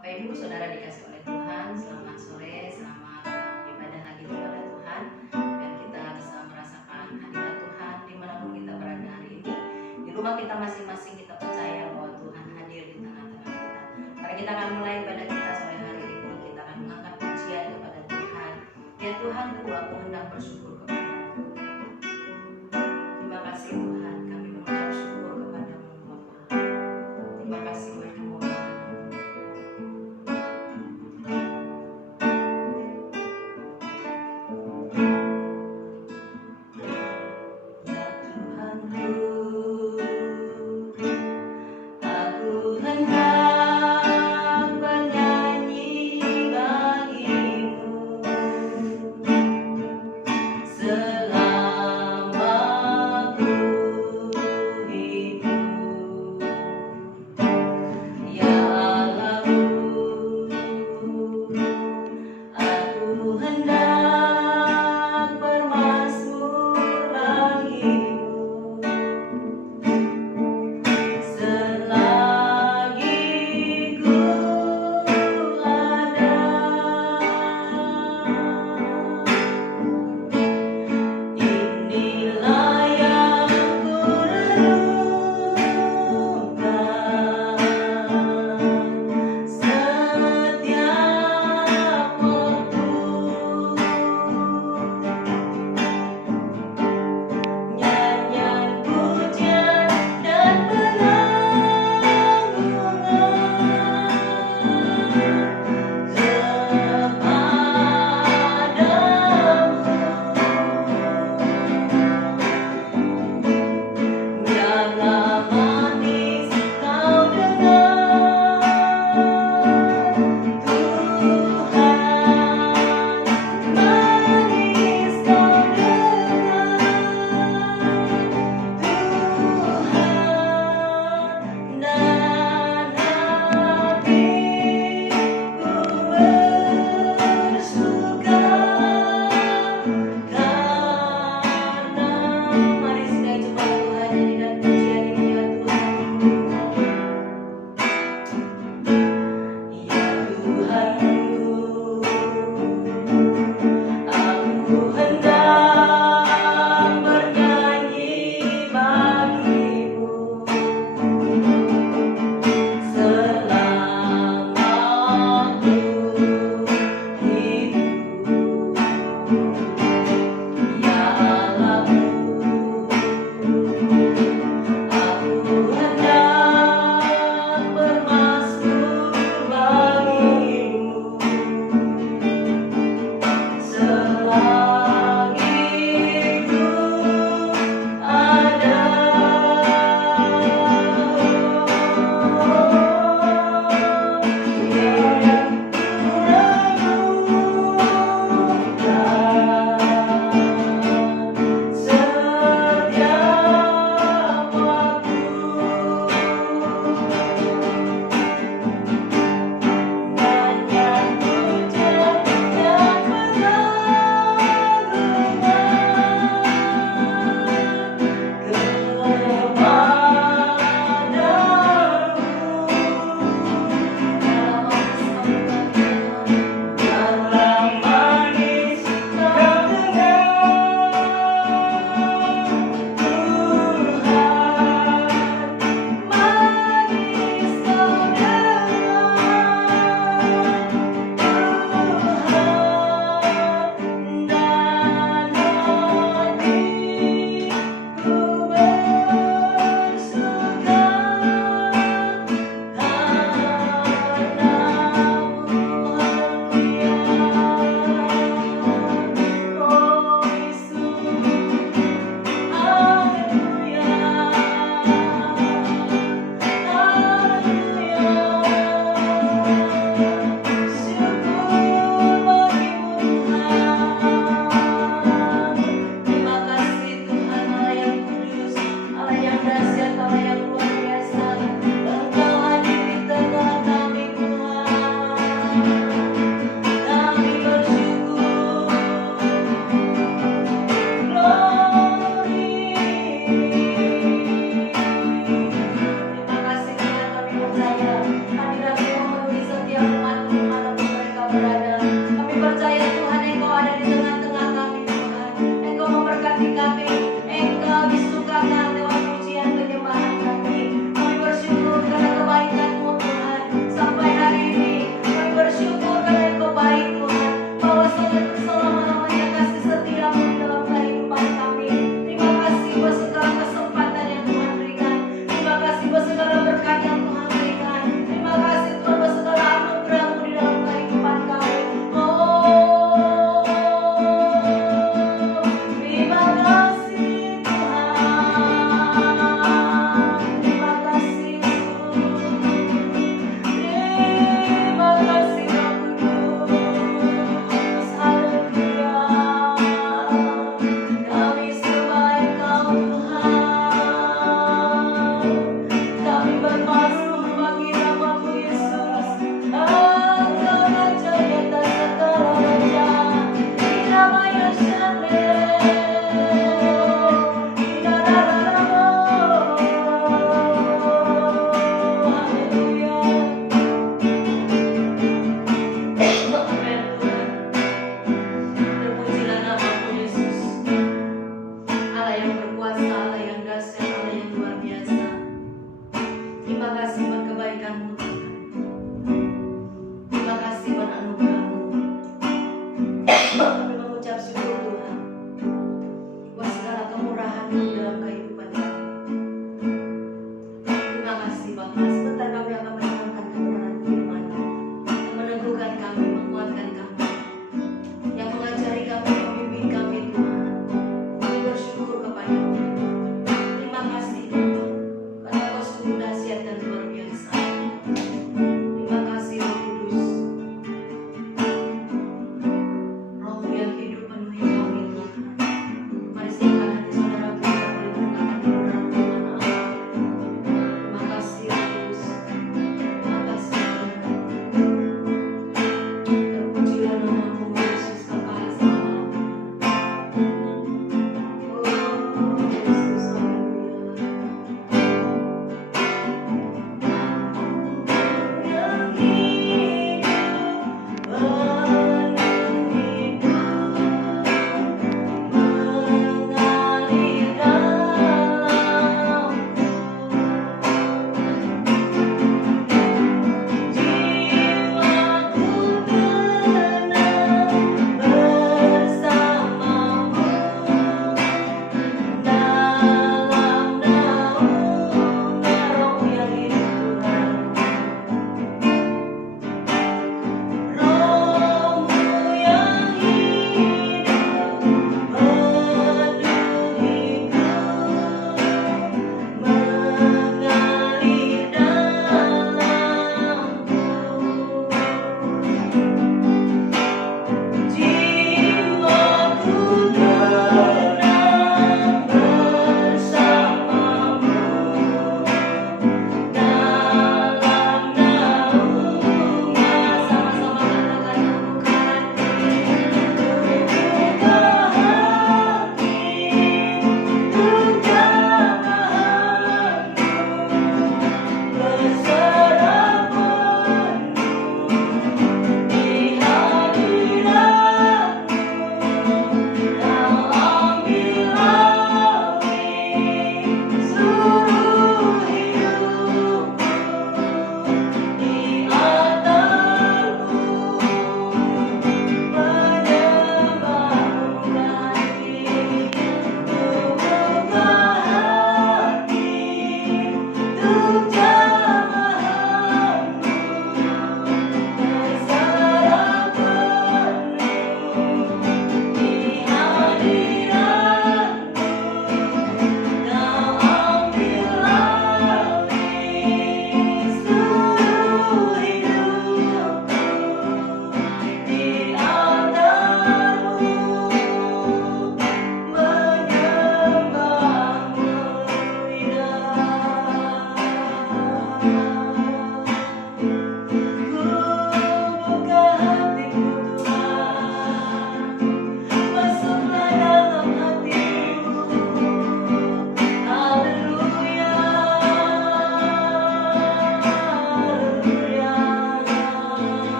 Bapak Ibu Saudara dikasih oleh Tuhan, selamat sore, selamat ibadah lagi kepada Tuhan. Biar kita bisa merasakan hadirat Tuhan dimanapun kita berada hari ini. Di rumah kita masing-masing kita percaya bahwa Tuhan hadir di tengah-tengah kita. Mari kita akan mulai ibadah kita sore hari ini. Kita akan mengangkat pujian kepada Tuhan. Ya Tuhanku, aku hendak bersyukur kepadamu. Terima kasih Tuhan, kami mengucap syukur kepadamu Bapa. Terima kasih buat kemuliaan.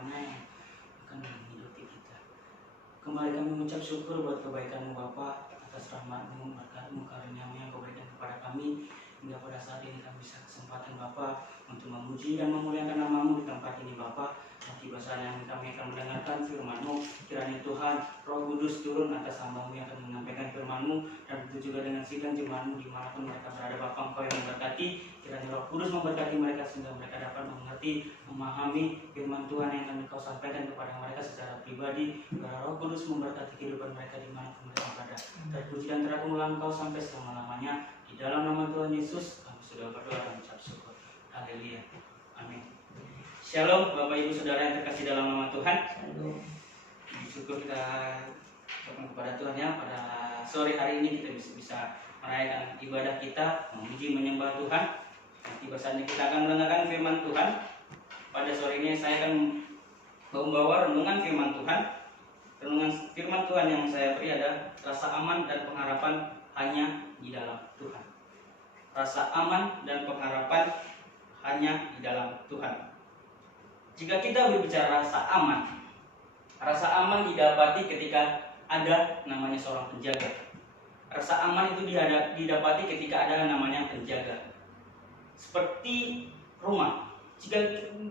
firman-Nya yang akan menghidupi kita. Kembali kami mengucap syukur buat kebaikan-Mu Bapa, atas rahmat-Mu, berkat-Mu, karunia-Mu yang Kau berikan kepada kami. Hingga pada saat ini kami bisa kesempatan Bapa untuk memuji dan memuliakan nama-Mu di tempat ini Bapa. Dan tiba saatnya kami akan mendengarkan firman-Mu. Kiranya Tuhan, Roh Kudus turun atas hamba-Mu yang akan menyampaikan firman-Mu, dan begitu juga dengan sidang jemaat-Mu dimanapun mereka berada Bapa. Engkau yang memberkati. Kiranya Roh Kudus memberkati mereka sehingga mereka dapat mengerti, memahami firman Tuhan yang akan Kau sampaikan kepada mereka secara pribadi. Biar Roh Kudus memberkati kehidupan mereka dimanapun mereka berada. Terpuji dan teragung Engkau sampai selama-lamanya. Di dalam nama Tuhan Yesus kami sudah berdoa dan mengucap syukur. Haleluya. Amin. Shalom Bapak Ibu Saudara yang terkasih dalam nama Tuhan. Shalom. Syukur kita ucapkan kepada Tuhan ya, pada sore hari ini kita bisa merayakan ibadah kita, memuji menyembah Tuhan. Tiba saatnya kita akan mendengarkan firman Tuhan. Pada sore ini saya akan membawa renungan firman Tuhan. Renungan firman Tuhan yang saya beri adalah rasa aman dan pengharapan hanya di dalam Tuhan. Rasa aman dan pengharapan hanya di dalam Tuhan. Jika kita berbicara rasa aman didapati ketika ada namanya seorang penjaga. Rasa aman itu didapati ketika ada namanya penjaga. Seperti rumah. Jika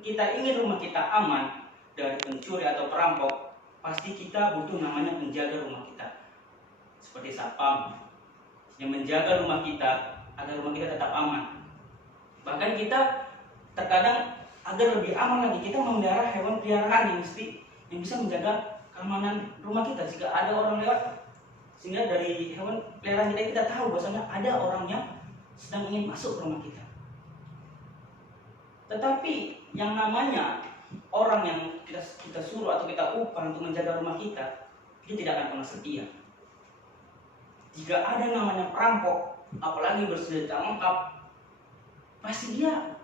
kita ingin rumah kita aman dari pencuri atau perampok, pasti kita butuh namanya penjaga rumah kita. Seperti satpam yang menjaga rumah kita agar rumah kita tetap aman. Bahkan kita terkadang agar lebih aman lagi, kita memelihara hewan peliharaan yang bisa menjaga keamanan rumah kita. Jika ada orang lewat, sehingga dari hewan peliharaan kita tahu bahwasanya ada orang yang sedang ingin masuk ke rumah kita. Tetapi yang namanya orang yang kita suruh atau kita upah untuk menjaga rumah kita, dia tidak akan pernah setia. Jika ada namanya perampok, apalagi bersenjata lengkap, pasti dia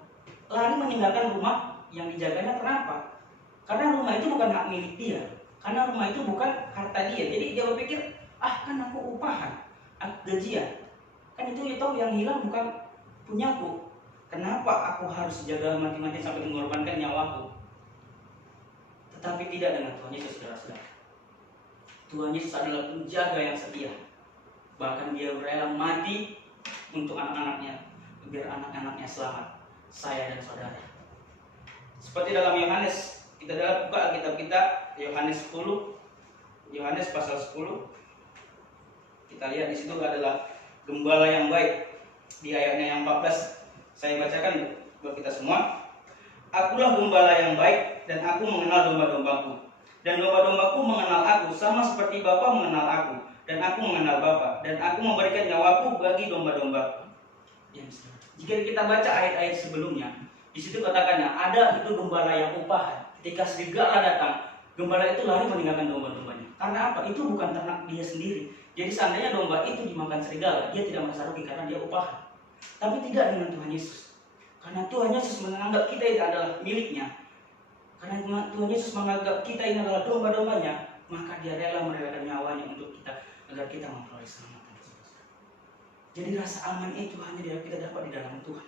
lari meninggalkan rumah yang dijaganya. Kenapa? Karena rumah itu bukan hak milik dia, karena rumah itu bukan harta dia. Jadi dia berpikir, kan aku upahan, gajian, kan itu yang hilang bukan punyaku. Kenapa aku harus jaga mati-mati sampai mengorbankan nyawaku? Tetapi tidak dengan Tuhan Yesus, saudara-saudara. Tuhan Yesus adalah penjaga yang setia. Bahkan dia rela mati untuk anak-anaknya, biar anak-anaknya selamat, saya dan saudara. Seperti dalam Yohanes, kita dalam buka Alkitab kita, Yohanes 10, Yohanes pasal 10. Kita lihat di situ adalah gembala yang baik. Di ayatnya yang 14, saya bacakan buat kita semua. Akulah gembala yang baik, dan aku mengenal domba-dombaku, dan domba-dombaku mengenal aku, sama seperti Bapa mengenal aku, dan aku mengenal Bapa, dan aku memberikan nyawaku bagi domba-dombaku. Jika kita baca ayat-ayat sebelumnya, di situ katakannya ada itu gembala yang upahan. Ketika serigala datang, gembala itu lari meninggalkan domba-dombanya. Karena apa? Itu bukan ternak dia sendiri. Jadi seandainya domba itu dimakan serigala, dia tidak merasa rugi karena dia upahan. Tapi tidak dengan Tuhan Yesus. Karena Tuhan Yesus menganggap kita itu adalah miliknya. Karena Tuhan Yesus menganggap kita ini adalah domba-dombanya, maka dia rela merelakan nyawanya untuk kita, agar kita memperoleh keselamatan. Jadi rasa aman itu hanya kita dapat di dalam Tuhan.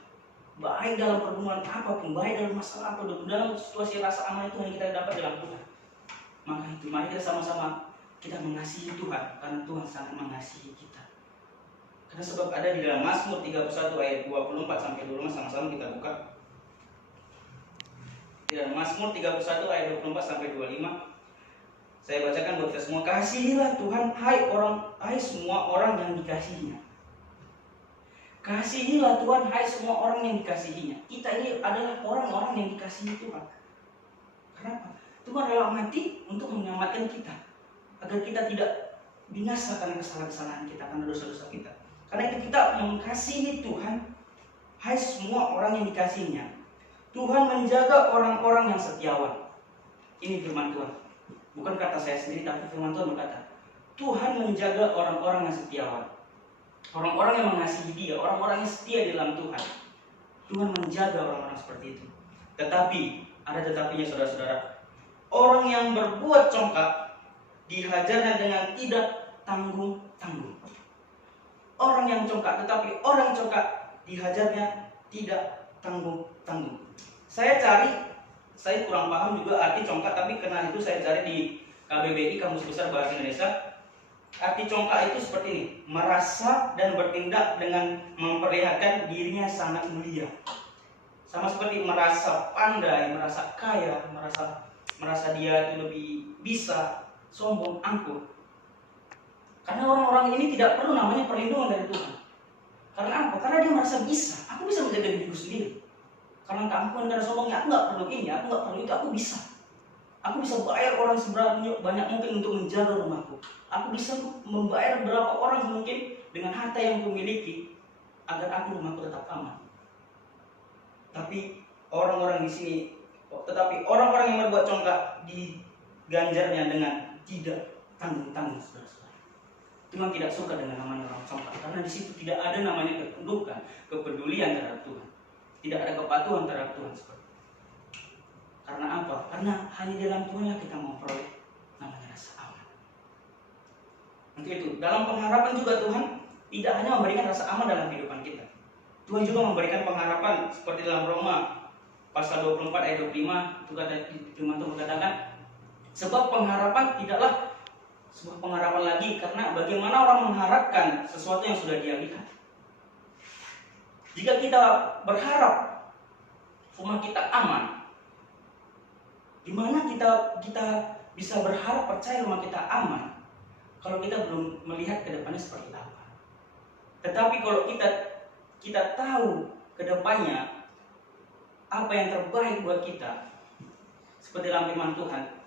Baik dalam pergumulan apapun, baik dalam masalah apapun, dalam situasi rasa aman itu hanya kita dapat dalam Tuhan. Maka itu mari kita sama-sama kita mengasihi Tuhan, karena Tuhan sangat mengasihi kita. Karena sebab ada di dalam Mazmur 31 ayat 24 sampai 25, sama-sama kita buka. Di dalam Mazmur 31 ayat 24 sampai 25. Saya bacakan buat kita semua. Kasihilah Tuhan, hai semua orang yang dikasihinya. Kasihilah Tuhan, hai semua orang yang dikasihinya. Kita ini adalah orang-orang yang dikasihi Tuhan. Kenapa? Tuhan rela mati untuk menyelamatkan kita, agar kita tidak binasa karena kesalahan-kesalahan kita, karena dosa-dosa kita. Karena itu kita mengasihi Tuhan, hai semua orang yang dikasihinya. Tuhan menjaga orang-orang yang setiawan. Ini firman Tuhan. Bukan kata saya sendiri, tapi firman Tuhan berkata, Tuhan menjaga orang-orang yang setiawan. Orang-orang yang mengasihi Dia, orang-orang yang setia di dalam Tuhan. Tuhan menjaga orang-orang seperti itu. Tetapi, ada tetapinya saudara-saudara. Orang yang berbuat congkak dihajarnya dengan tidak tanggung-tanggung. Orang yang congkak, tetapi orang congkak dihajarnya tidak tanggung-tanggung. Saya cari saya kurang paham juga arti congkak, tapi karena itu saya cari di KBBI, Kamus Besar Bahasa Indonesia. Arti congkak itu seperti ini: merasa dan bertindak dengan memperlihatkan dirinya sangat mulia. Sama seperti merasa pandai, merasa kaya, merasa dia itu lebih bisa, sombong, angkuh. Karena orang-orang ini tidak perlu namanya perlindungan dari Tuhan. Karena apa? Karena dia merasa bisa. Aku bisa menjaga diriku sendiri. Karena keangkuhan, karena sombongnya, aku nggak perlu ini, aku nggak perlu itu, aku bisa. Aku bisa bayar orang sebanyak mungkin untuk menjaga rumahku. Aku bisa membayar berapa orang mungkin dengan harta yang aku miliki agar aku rumahku tetap aman. Tapi orang-orang yang berbuat congkak diganjarnya dengan tidak tanggung-tanggung, saudara-saudara. Tuhan tidak suka dengan namanya orang congkak, karena di situ tidak ada namanya ketundukan, kepedulian terhadap Tuhan. Tidak ada kepatuhan terhadap Tuhan seperti itu. Karena apa? Karena hanya dalam Tuhanlah kita memperoleh namanya rasa aman. Untuk itu, dalam pengharapan juga Tuhan tidak hanya memberikan rasa aman dalam kehidupan kita. Tuhan juga memberikan pengharapan seperti dalam Roma pasal 24 ayat 25, itu kata firman Tuhan berkatakan, sebab pengharapan tidaklah sebuah pengharapan lagi, karena bagaimana orang mengharapkan sesuatu yang sudah dia lihat. Jika kita berharap rumah kita aman, di mana kita bisa berharap percaya rumah kita aman kalau kita belum melihat ke depannya seperti apa. Tetapi kalau kita tahu ke depannya apa yang terbaik buat kita, seperti dalam firman Tuhan,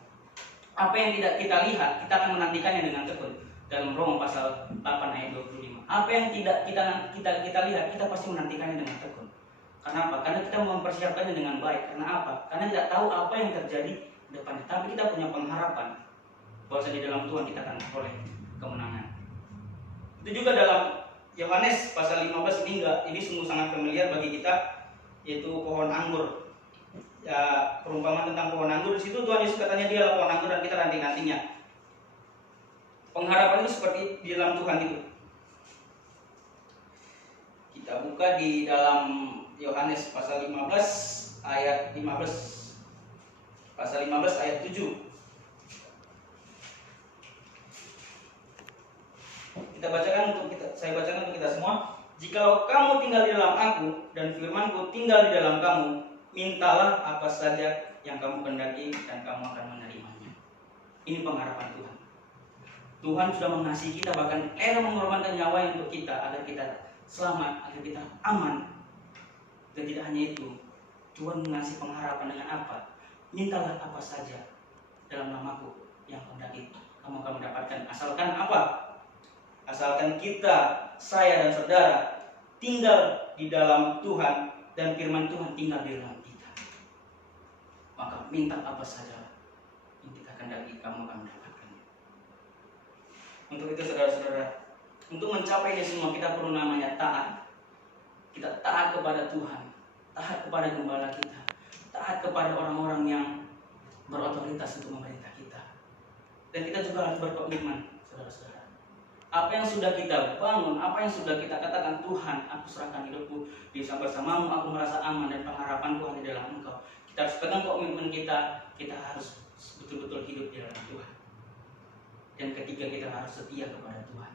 apa yang tidak kita lihat, kita akan menantikannya dengan tekun. Dalam Roma pasal 8 ayat 25. Apa yang tidak kita lihat, kita pasti menantikannya dengan tekun. Karena apa? Karena kita mempersiapkannya dengan baik. Karena apa? Karena tidak tahu apa yang terjadi di depannya. Tapi kita punya pengharapan bahwa di dalam Tuhan kita akan memperoleh kemenangan. Itu juga dalam Yohanes pasal 15 ini sungguh sangat familiar bagi kita, yaitu pohon anggur. Ya, perumpamaan tentang pohon anggur. Di situ Tuhan Yesus katanya dia adalah pohon anggur dan kita ranting-rantingnya. Pengharapan itu seperti di dalam Tuhan itu. Kita buka di dalam Yohanes pasal 15 ayat 15. Pasal 15 ayat 7. Saya bacakan untuk kita semua. Jikalau kamu tinggal di dalam aku dan firmanku tinggal di dalam kamu, mintalah apa saja yang kamu kehendaki dan kamu akan menerimanya. Ini pengharapan Tuhan. Tuhan sudah mengasihi kita, bahkan rela mengorbankan nyawanya untuk kita agar kita selamat, agar kita aman. Dan tidak hanya itu, Tuhan mengasih pengharapan dengan apa? Mintalah apa saja dalam namaku yang kehendaki kamu akan mendapatkan. Asalkan apa? Asalkan kita, saya dan saudara tinggal di dalam Tuhan dan firman Tuhan tinggal di dalam kita. Maka minta apa saja yang kita kehendaki, kamu akan mendapatkan. Untuk itu saudara-saudara, untuk mencapai ini semua kita perlu namanya taat. Kita taat kepada Tuhan, taat kepada gembala kita, taat kepada orang-orang yang berotoritas untuk memerintah kita. Dan kita juga harus berkomitmen, saudara-saudara. Apa yang sudah kita bangun, apa yang sudah kita katakan, Tuhan, aku serahkan hidupku bersamamu, aku merasa aman dan pengharapanku hanya dalam Engkau. Kita harus pegang komitmen kita harus betul-betul hidup di dalam Tuhan. Dan ketiga, kita harus setia kepada Tuhan.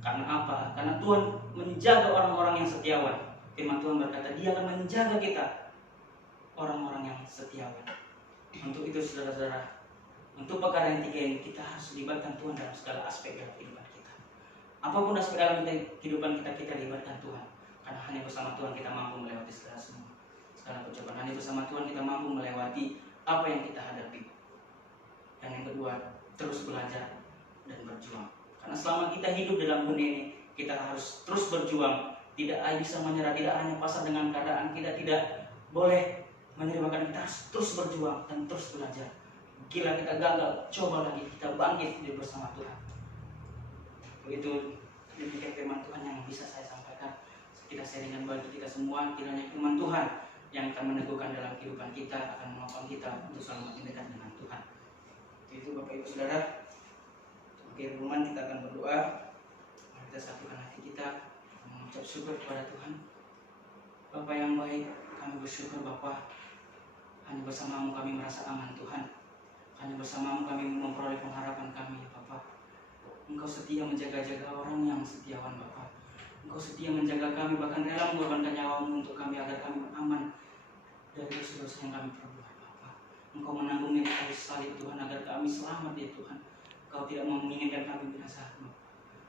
Karena apa? Karena Tuhan menjaga orang-orang yang setiawan. Firman Tuhan berkata, Dia akan menjaga kita, orang-orang yang setiawan. Untuk itu saudara-saudara, untuk perkara yang tiga ini kita harus libatkan Tuhan dalam segala aspek dalam kehidupan kita. Apapun aspek dalam kehidupan kita libatkan Tuhan. Karena hanya bersama Tuhan kita mampu melewati segala pencobaan. Hanya bersama Tuhan kita mampu melewati apa yang kita hadapi. Dan yang kedua, terus belajar dan berjuang. Karena selama kita hidup dalam dunia ini, kita harus terus berjuang. Tidak bisa menyerah, tidak hanya pasrah dengan keadaan. Kita tidak boleh menyerahkan, kita harus terus berjuang dan terus belajar. Gila kita gagal, coba lagi, kita bangkit hidup bersama Tuhan. Begitu demikian firman Tuhan yang bisa saya sampaikan. Kita sharingkan bagi kita semua, kiranya firman Tuhan yang akan meneguhkan dalam kehidupan kita, akan menopang kita untuk selalu makin dekat dengan Tuhan. Itu Bapak Ibu Saudara, akhir firman kita akan berdoa. Mari kita satukan hati kita, mengucap syukur kepada Tuhan. Bapa yang baik, kami bersyukur Bapa, Hanya bersamamu kami merasa aman Tuhan. Hanya bersamamu kami memperoleh pengharapan kami ya Bapa. Engkau setia menjaga-jaga orang yang setiawan Bapa. Engkau setia menjaga kami, bahkan rela mengorbankan nyawamu untuk kami agar kami aman dari dosa-dosa yang kami perbuat Bapa. Engkau menanggungnya di kayu salib Tuhan agar kami selamat ya Tuhan. Engkau tidak mau menginginkan kami binasa Bapa.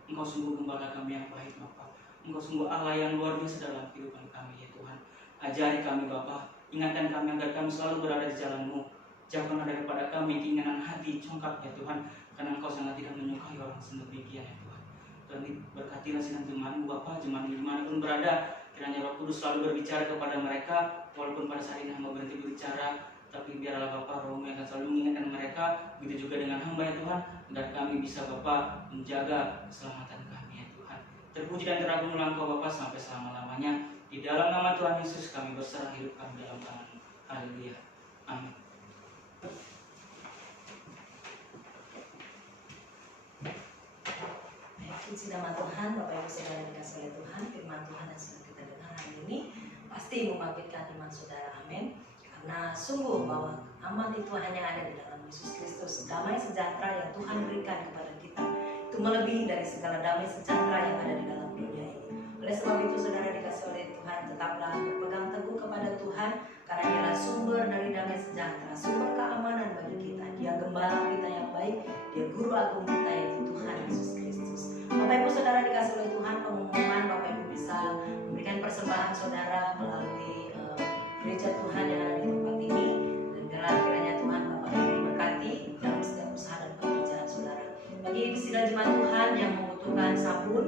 Engkau sungguh gembala kami yang baik Bapa. Engkau sungguh Allah yang luar biasa dalam kehidupan kami ya Tuhan. Ajari kami Bapa, ingatkan kami agar kami selalu berada di jalan-Mu. Jauhkanlah daripada kami keinginan hati congkak ya Tuhan, karena Engkau sangat tidak menyukai orang sedemikian ya Tuhan. Tuhan berkatilah sidang jemaat-Mu Bapa, jemaat dimanapun berada, kiranya Roh Kudus selalu berbicara kepada mereka, walaupun pada saat ini hamba berhenti berbicara, tapi biarlah Bapa Roh-Mu yang akan selalu mengingatkan mereka, begitu juga dengan hamba ya Tuhan, agar kami bisa Bapa menjaga keselamatan kami ya Tuhan. Terpuji dan teragunglah Engkau Bapa sampai selama-lamanya. Di dalam nama Tuhan Yesus kami berserah hidup kami dalam tangan-Mu. Haleluya. Amin. Puji nama Tuhan, Bapak Ibu Saudara dikasih oleh Tuhan, firman Tuhan yang sedang kita dengar hari ini pasti membangkitkan iman saudara, amin. Karena sungguh bahwa aman itu hanya ada di dalam Yesus Kristus. Damai sejahtera yang Tuhan berikan kepada kita itu melebihi dari segala damai sejahtera yang ada di dalam dunia ini. Oleh sebab itu saudara dikasih oleh Tuhan, tetaplah berpegang teguh kepada Tuhan, karena Dialah sumber dari damai sejahtera, sumber keamanan bagi kita. Dia gembala kita yang baik, Dia guru agung kita yaitu Tuhan Yesus Kristus. Bapak Ibu Saudara dikasih oleh Tuhan, pengumuman Bapak Ibu bisa memberikan persembahan saudara melalui gereja Tuhan yang ada di tempat ini, dan biarlah kiranya Tuhan Bapak Ibu diberkati dalam setiap usaha dan pekerjaan saudara. Bagi sidang jemaat Tuhan yang membutuhkan sabun,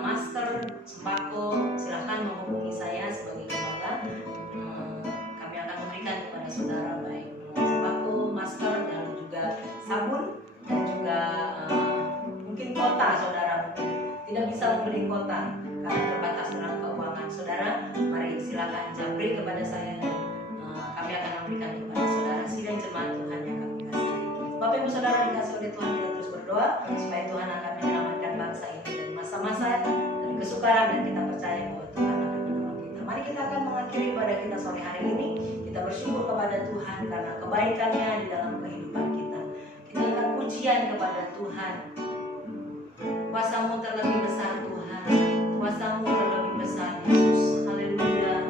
masker, sembako, silahkan menghubungi saya sebagai gembala. Kami akan memberikan kepada saudara baik sembako, masker, dan juga sabun, dan juga mungkin kota saudara mungkin tidak bisa membeli kota karena terbatas dalam keuangan saudara. Mari silakan japri kepada saya dan kami akan memberikan kepada saudara sidang jemaat Tuhan yang kami kasihi. Bapak Ibu Saudara dikasih oleh Tuhan, kita terus berdoa supaya Tuhan akan menyelamatkan bangsa ini dari masa-masa dan kesukaran, dan kita percaya bahwa Tuhan akan menolong kita. Mari kita akan mengakhiri ibadah kita sore hari ini. Kita bersyukur kepada Tuhan karena kebaikannya di dalam kehidupan kita. Kita akan pujian kepada Tuhan. Kuasa-Mu terlebih besar Tuhan, kuasa-Mu terlebih besar Yesus. Haleluya.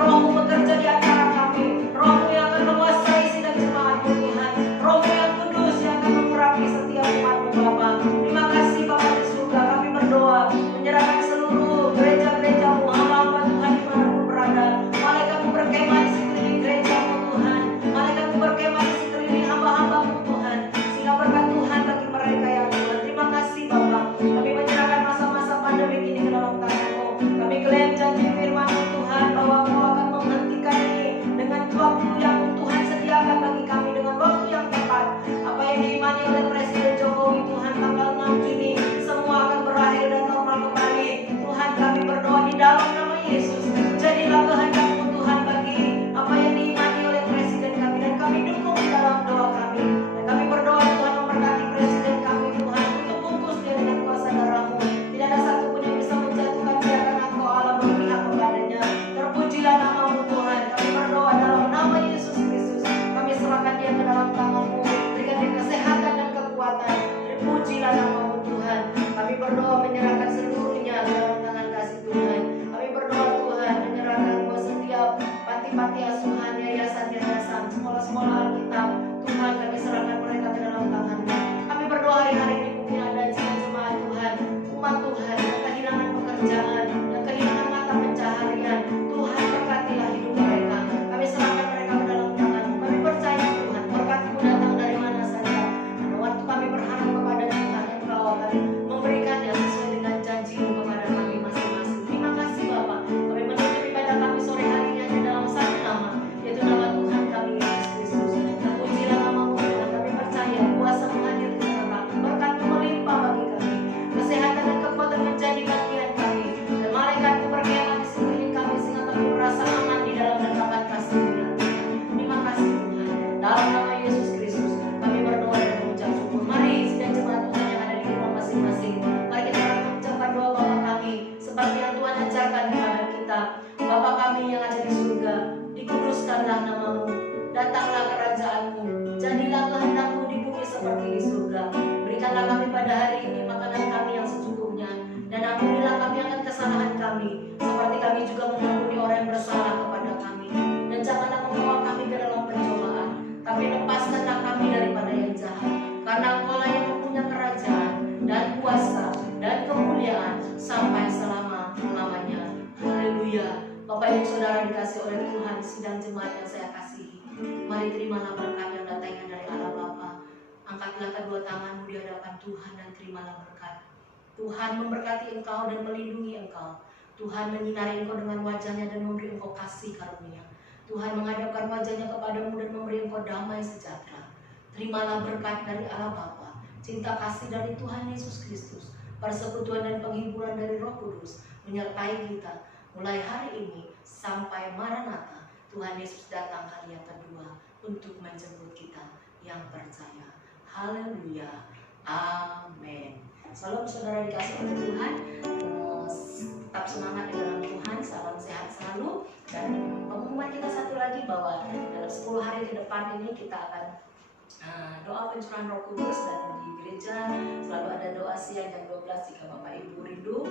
Roh-Mu bekerja di antara kami. namamu Bapa. Terima kasih Bapa di surga. Kami berdoa menyerahkan seluruh gereja-gerejamu, hamba-hamba Tuhan dimanapun berada. Malaikatmu berkemah di sekeliling gerejamu Tuhan. Malaikatmu berkemah di sekeliling hamba-hambamu Tuhan. Sehingga berkat Tuhan bagi mereka ya Tuhan. Terima kasih Bapa. Kami menyerahkan masa-masa pandemi ini ke dalam tangan-Mu. Kami klaim janji firman-Mu Tuhan bahwa Engkau akan menghentikan ini dengan waktu yang Tuhan sediakan bagi kami, dengan waktu yang tepat. Apa yang diimani oleh Presiden Jokowi Tuhan tanggal 6 Juni semua akan berakhir dan normal kembali. Tuhan kami berdoa di dalam nama Yesus. Jadilah kehendak-Mu Tuhan bagi apa yang diimani oleh Presiden kami, dan kami dukung di dalam doa kami. Dan kami berdoa Tuhan memberkati Presiden kami Tuhan, untuk bungkus dia dengan kuasa darah-Mu. Tidak ada satupun yang bisa menjatuhkan dia karena Engkau Allah berpihak kepadanya. Terpujilah nama-Mu Tuhan. Kami berdoa dalam nama Yesus Kristus. Kami serahkan dia ke dalam tangan-Mu. Berikan dia kesehatan dan kekuatan. Terpujilah nama-Mu Tuhan. Kami berdoa menyerahkan seluruhnya ke dalam tangan kasih Tuhan. Kami berdoa Tuhan menyerahkan buat setiap panti-panti asuhan, yayasan-yayasan, sekolah-sekolah Alkitab. Tuhan kami serahkan mereka ke dalam tangan-Mu. Kami berdoa hari-hari ini mungkin ada jemaat Tuhan, umat Tuhan yang kehilangan pekerjaan, yang kehilangan mata pencaharian. Tuhan berkatilah hidup mereka. Kami serahkan mereka ke dalam tangan-Mu. Kami percaya Tuhan berkat-Mu datang dari mana saja. Pada waktu kami berharap kepada Tuhan, Engkau akan memberikannya sesuai dengan janji-Mu kepada kami masing-masing. Terima kasih Bapa. Kami menutup ibadah kami sore hari ini hanya dalam satu nama, yaitu nama Tuhan kami Yesus Kristus. Terpujilah nama-Mu Tuhan. Kami percaya kuasa mengalir di tengah kami. Berkat-Mu melimpah bagi kami. Kesehatan dan kekuatan menjadi bagian kami. Dan malaikat-Mu berkemah di sekeliling kami sehingga kami merasa aman di dalam dekapan kasih-Mu ya Tuhan. Terima kasih Tuhan. Dalam nama Yesus Kristus kami berdoa dan mengucap syukur. Mari sidang jemaat Tuhan yang ada di rumah masing-masing, mari kita mengucapkan doa Bapa kami seperti yang Tuhan ajarkan kepada kita. Bapa kami yang ada di surga, dikuduskanlah nama-Mu, datanglah kerajaan-Mu, jadilah kehendak-Mu di bumi seperti di surga. Berikanlah kami pada hari ini makanan kami yang secukupnya, dan ampunilah kami akan kesalahan kami, seperti kami juga mengampuni orang yang bersalah kepada kami. Dan janganlah membawa kami ke dalam pencobaan, tapi lepaskanlah kami daripada yang jahat. Karena Engkau-lah yang mempunyai kerajaan dan kuasa dan kemuliaan sampai selama-lamanya. Haleluya. Bapak Ibu Saudara dikasih oleh Tuhan, sidang jemaat yang saya kasihi, mari terimalah berkat yang datangnya dari Allah Bapa. Angkatlah kedua tanganmu di hadapan Tuhan dan terimalah berkat. Tuhan memberkati engkau dan melindungi engkau. Tuhan menyinari engkau dengan wajahnya dan memberi engkau kasih karunia. Tuhan menghadapkan wajahnya kepadamu dan memberi engkau damai sejahtera. Terimalah berkat dari Allah Bapa, cinta kasih dari Tuhan Yesus Kristus, persekutuan dan penghiburan dari Roh Kudus menyertai kita mulai hari ini sampai Maranatha. Tuhan Yesus datang kali yang kedua untuk menjemput kita yang percaya. Haleluya. Amin. Salam saudara dikasih oleh Tuhan. Tetap semangat di dalam Tuhan. Salam sehat selalu. Dan pengumuman kita satu lagi bahwa dalam 10 hari ke depan ini kita akan doa pencurahan Roh Kudus, dan di gereja selalu ada doa siang jam 12 jika Bapak Ibu rindu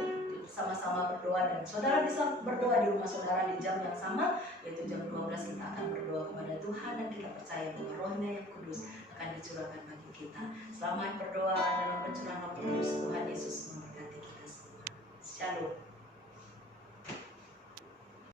sama-sama berdoa, dan saudara bisa berdoa di rumah saudara di jam yang sama, yaitu jam 12 kita akan berdoa kepada Tuhan, dan kita percaya bahwa Roh-Nya yang kudus akan dicurahkan bagi kita. Selamat berdoa dalam pencurahan Roh Kudus. Tuhan Yesus memberkati kita semua. Shalom.